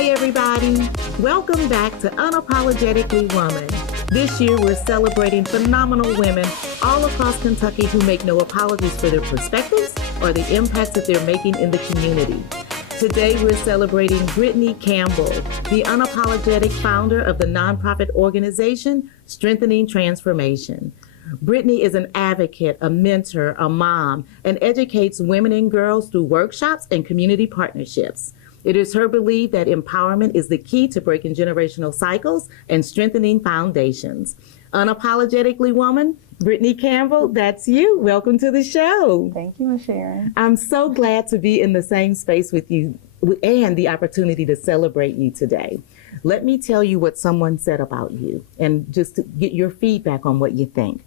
Hi, everybody. Welcome back to Unapologetically Woman. This year, we're celebrating phenomenal women all across Kentucky who make no apologies for their perspectives or the impacts that they're making in the community. Today, we're celebrating Brittany Campbell, the unapologetic founder of the nonprofit organization Strengthening Transformation. Brittany is an advocate, a mentor, a mom, and educates women and girls through workshops and community partnerships. It is her belief that empowerment is the key to breaking generational cycles and strengthening foundations. Unapologetically Woman, Brittany Campbell, that's you. Welcome to the show. Thank you, Ms. Sharon. I'm so glad to be in the same space with you and the opportunity to celebrate you today. Let me tell you what someone said about you and just to get your feedback on what you think.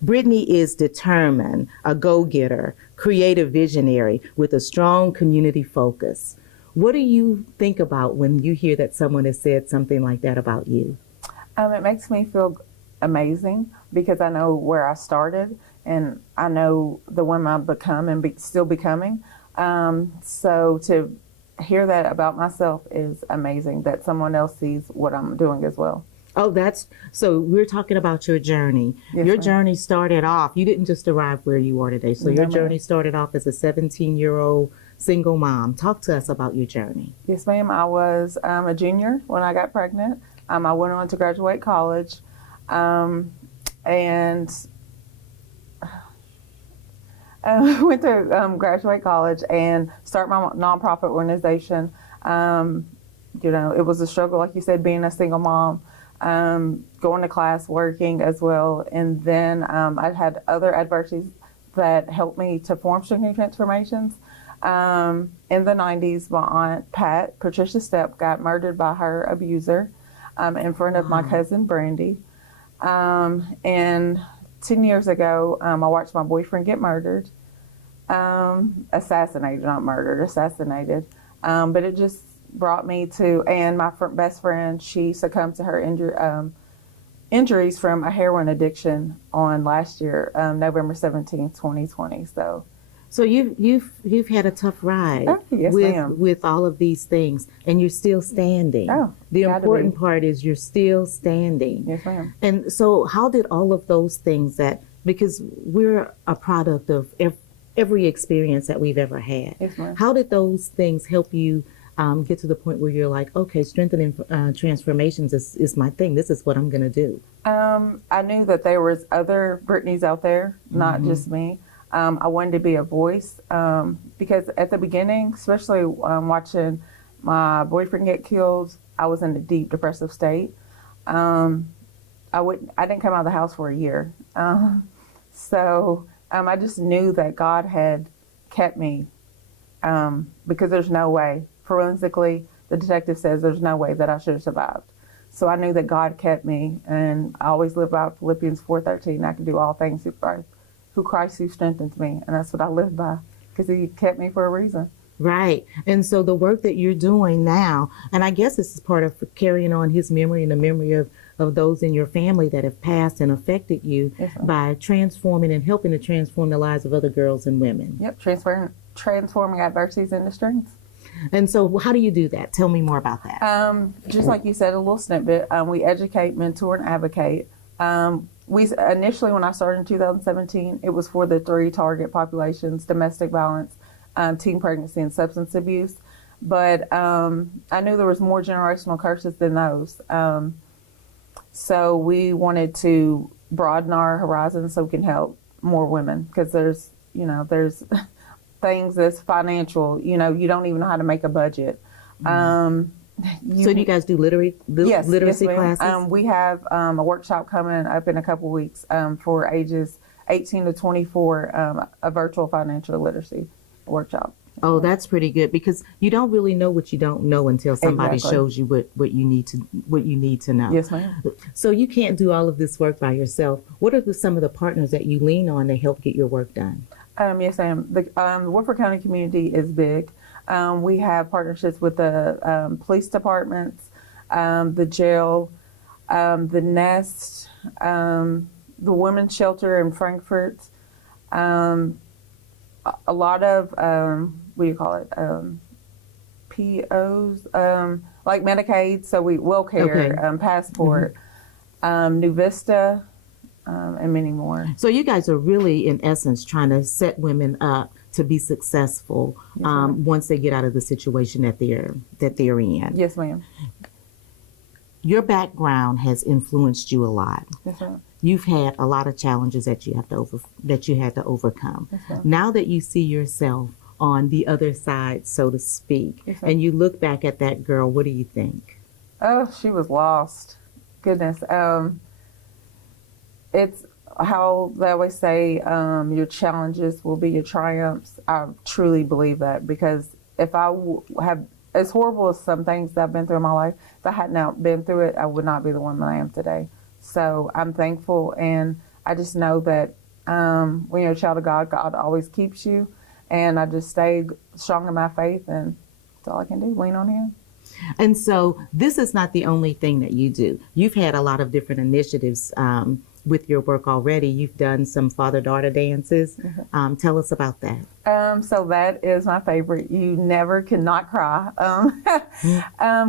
Brittany is determined, a go-getter, creative visionary with a strong community focus. What do you think about when you hear that someone has said something like that about you? It makes me feel amazing because I know where I started and I know the woman I've become and still becoming. So to hear that about myself is amazing, that someone else sees what I'm doing as well. Oh, so we're talking about your journey. Yes, your ma'am. journey started off, you didn't just arrive where you are today. So your journey started off as a 17-year-old single mom. Talk to us about your journey. Yes, ma'am. I was a junior when I got pregnant. I went on to graduate college and went to graduate college and start my nonprofit organization. It was a struggle, like you said, being a single mom, going to class, working as well. And then I had other adversities that helped me to form Strengthening Transformations. In the 90s, my aunt, Patricia Stepp, got murdered by her abuser in front of my cousin, Brandy. And 10 years ago, I watched my boyfriend get murdered. Assassinated, not murdered, assassinated. But it just brought me to, and my best friend, she succumbed to her injuries from a heroin addiction on last year, November 17, 2020. So you've had a tough ride with all of these things, and you're still standing. Oh, the important part is you're still standing. Yes, ma'am. And so how did all of those things because we're a product of every experience that we've ever had. Yes, ma'am. How did those things help you get to the point where you're like, okay, strengthening transformations is my thing. This is what I'm going to do. I knew that there was other Brittany's out there, not just me. I wanted to be a voice because at the beginning, especially watching my boyfriend get killed, I was in a deep depressive state. I didn't come out of the house for a year. So I just knew that God had kept me because there's no way. Forensically, the detective says there's no way that I should have survived. So I knew that God kept me, and I always live by Philippians 4:13. I can do all things through Christ who strengthens me, and that's what I live by because He kept me for a reason. Right. And so the work that you're doing now, and I guess this is part of carrying on His memory and the memory of those in your family that have passed and affected you by transforming and helping to transform the lives of other girls and women. Yep, transforming adversities into strengths. And so how do you do that? Tell me more about that. Just like you said, a little snippet, we educate, mentor, and advocate. We initially, when I started in 2017, it was for the 3 target populations: domestic violence, teen pregnancy, and substance abuse. But I knew there was more generational curses than those. So we wanted to broaden our horizons so we can help more women because there's things that's financial. You don't even know how to make a budget. So do you guys do literacy classes? We have a workshop coming up in a couple weeks for ages 18 to 24, a virtual financial literacy workshop. Oh, that's pretty good because you don't really know what you don't know until somebody shows you what you need to know. Yes, ma'am. So you can't do all of this work by yourself. What are some of the partners that you lean on to help get your work done? Yes, ma'am. The Woodford County community is big. We have partnerships with the police departments, the jail, the Nest, the women's shelter in Frankfort, a lot of POs, like Medicaid, so we WellCare, Okay. Passport, New Vista, and many more. So you guys are really, in essence, trying to set women up to be successful once they get out of the situation that they're in. Yes, ma'am. Your background has influenced you a lot. Yes, ma'am. You've had a lot of challenges that you had to overcome. Yes, ma'am. Now that you see yourself on the other side, so to speak, Yes, ma'am. and you look back at that girl, what do you think? Oh, she was lost. Goodness. It's how they always say, your challenges will be your triumphs. I truly believe that, because if I have, as horrible as some things that I've been through in my life, if I had not been through it, I would not be the woman I am today. So I'm thankful, and I just know that when you're a child of God, God always keeps you, and I just stay strong in my faith, and that's all I can do, lean on Him. And so this is not the only thing that you do. You've had a lot of different initiatives with your work already. You've done some father-daughter dances. Tell us about that. So that is my favorite. You never cannot cry.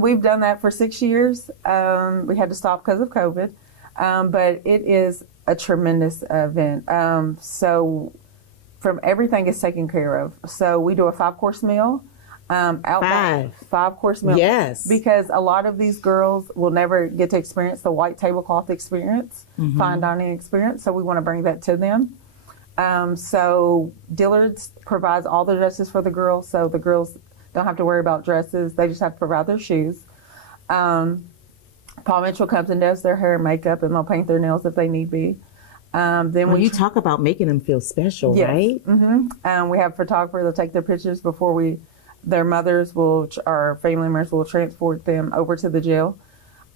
We've done that for 6 years. We had to stop because of COVID, but it is a tremendous event. So from everything is taken care of. So we do a 5-course meal. Five-course meal. Yes. Because a lot of these girls will never get to experience the white tablecloth experience, fine dining experience. So we want to bring that to them. So Dillard's provides all the dresses for the girls. So the girls don't have to worry about dresses. They just have to provide their shoes. Paul Mitchell comes and does their hair and makeup, and they'll paint their nails if they need be. Then when you talk about making them feel special, yes. Right? We have photographers that take their pictures before their mothers or family members will transport them over to the jail.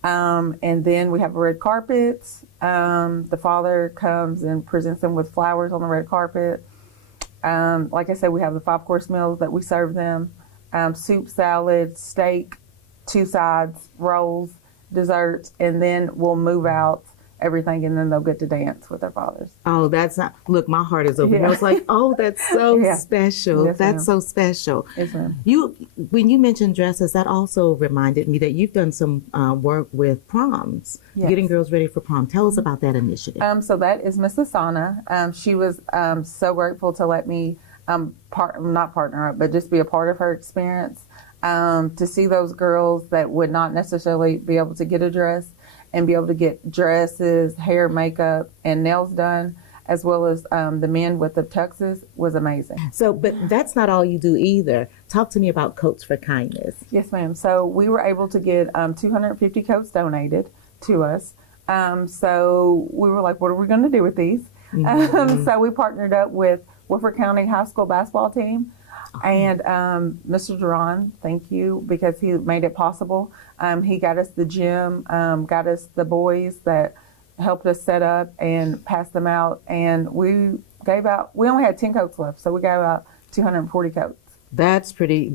And then we have red carpets. The father comes and presents them with flowers on the red carpet. Like I said, we have the 5-course meals that we serve them. Soup, salad, steak, 2 sides, rolls, desserts, and then we'll move out everything, and then they'll get to dance with their fathers. Oh, that's not, look, my heart is open. I was like, oh, that's so special. Yes, that's ma'am. so special. Yes, ma'am. When you mentioned dresses, that also reminded me that you've done some work with proms, getting girls ready for prom. Tell us about that initiative. So that is Miss Asana. She was so grateful to let me not partner up, but just be a part of her experience, to see those girls that would not necessarily be able to get a dress and be able to get dresses, hair, makeup, and nails done, as well as the men with the tuxes, was amazing. So, but that's not all you do either. Talk to me about Coats for Kindness. Yes, ma'am. So we were able to get 250 coats donated to us. So we were like, what are we going to do with these? So we partnered up with Woodford County High School basketball team. And Mr. Duran, thank you, because he made it possible. He got us the gym, got us the boys that helped us set up and pass them out. And we only had 10 coats left, so we gave out 240 coats. That's pretty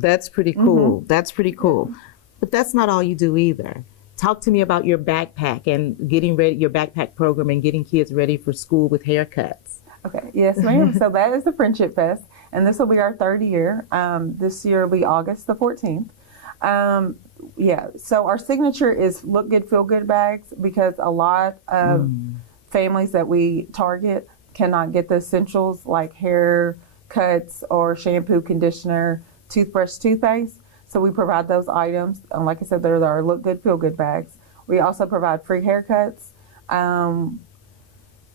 cool. That's pretty cool. But that's not all you do either. Talk to me about your backpack and getting ready, your backpack program and getting kids ready for school with haircuts. Okay, yes, ma'am. So that is the Friendship Fest, and this will be our 3rd year. This year will be August the 14th. So our signature is Look Good, Feel Good bags, because a lot of families that we target cannot get the essentials like hair cuts or shampoo, conditioner, toothbrush, toothpaste. So we provide those items. And like I said, they're our Look Good, Feel Good bags. We also provide free haircuts,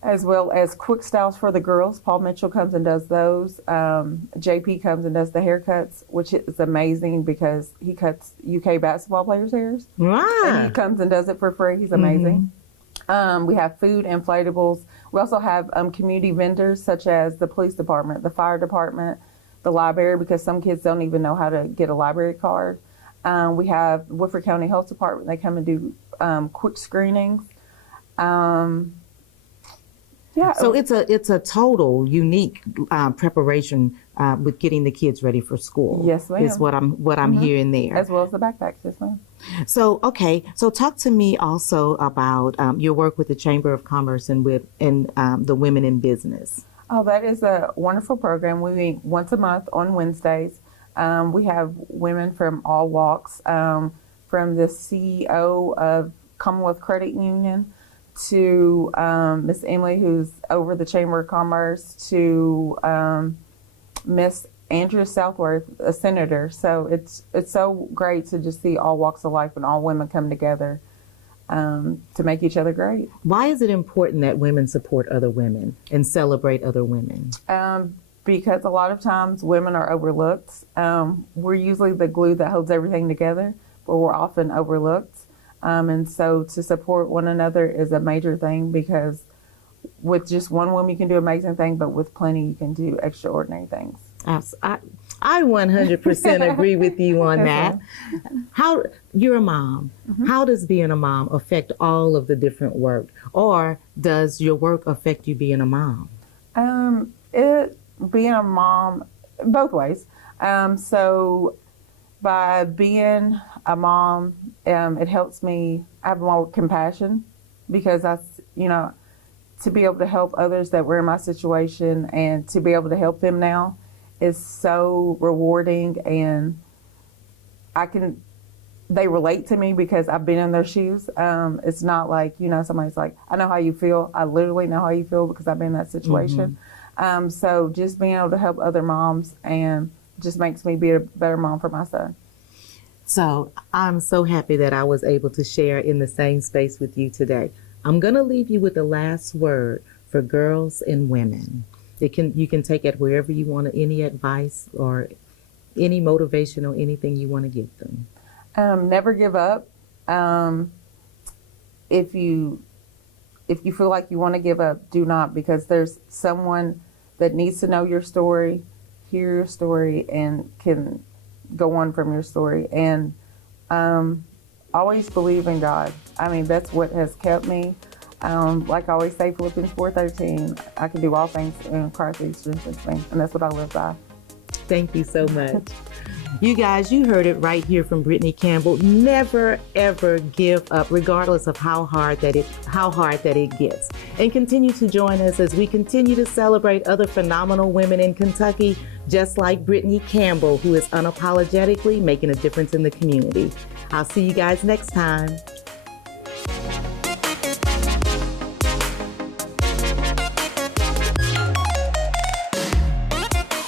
as well as quick styles for the girls. Paul Mitchell comes and does those. JP comes and does the haircuts, which is amazing because he cuts UK basketball players' hairs. Right. And he comes and does it for free. He's amazing. We have food, inflatables. We also have community vendors such as the police department, the fire department, the library, because some kids don't even know how to get a library card. We have Woodford County Health Department. They come and do quick screenings. So it's a total unique preparation with getting the kids ready for school. Yes, ma'am. Is what I'm hearing there. As well as the backpacks, yes, ma'am. So so talk to me also about your work with the Chamber of Commerce and the Women in Business. Oh, that is a wonderful program. We meet once a month on Wednesdays. We have women from all walks, from the CEO of Commonwealth Credit Union to Miss Emily, who's over the Chamber of Commerce, to Miss Andrea Southworth, a senator. So it's so great to just see all walks of life and all women come together to make each other great. Why is it important that women support other women and celebrate other women? Because a lot of times women are overlooked. We're usually the glue that holds everything together, but we're often overlooked. And so to support one another is a major thing, because with just one woman you can do amazing things, but with plenty you can do extraordinary things. I 100% agree with you on that. How you're a mom. Mm-hmm. How does being a mom affect all of the different work, or does your work affect you being a mom? Being a mom, both ways. So by being a mom, it helps me have more compassion, because that's, to be able to help others that were in my situation and to be able to help them now is so rewarding. And they relate to me because I've been in their shoes. It's not like, somebody's like, I know how you feel. I literally know how you feel because I've been in that situation. Mm-hmm. So just being able to help other moms and just makes me be a better mom for my son. So I'm so happy that I was able to share in the same space with you today. I'm going to leave you with the last word for girls and women. You can take it wherever you want, any advice or any motivation or anything you want to give them. Never give up. If you feel like you want to give up, do not, because there's someone that needs to know your story, hear your story, and can go on from your story. And always believe in God. I mean, that's what has kept me. Like I always say, Philippians 4:13, I can do all things in Christ who strengthens me. And that's what I live by. Thank you so much. You guys, you heard it right here from Brittany Campbell. Never, ever give up, regardless of how hard that it gets. And continue to join us as we continue to celebrate other phenomenal women in Kentucky, just like Brittany Campbell, who is unapologetically making a difference in the community. I'll see you guys next time.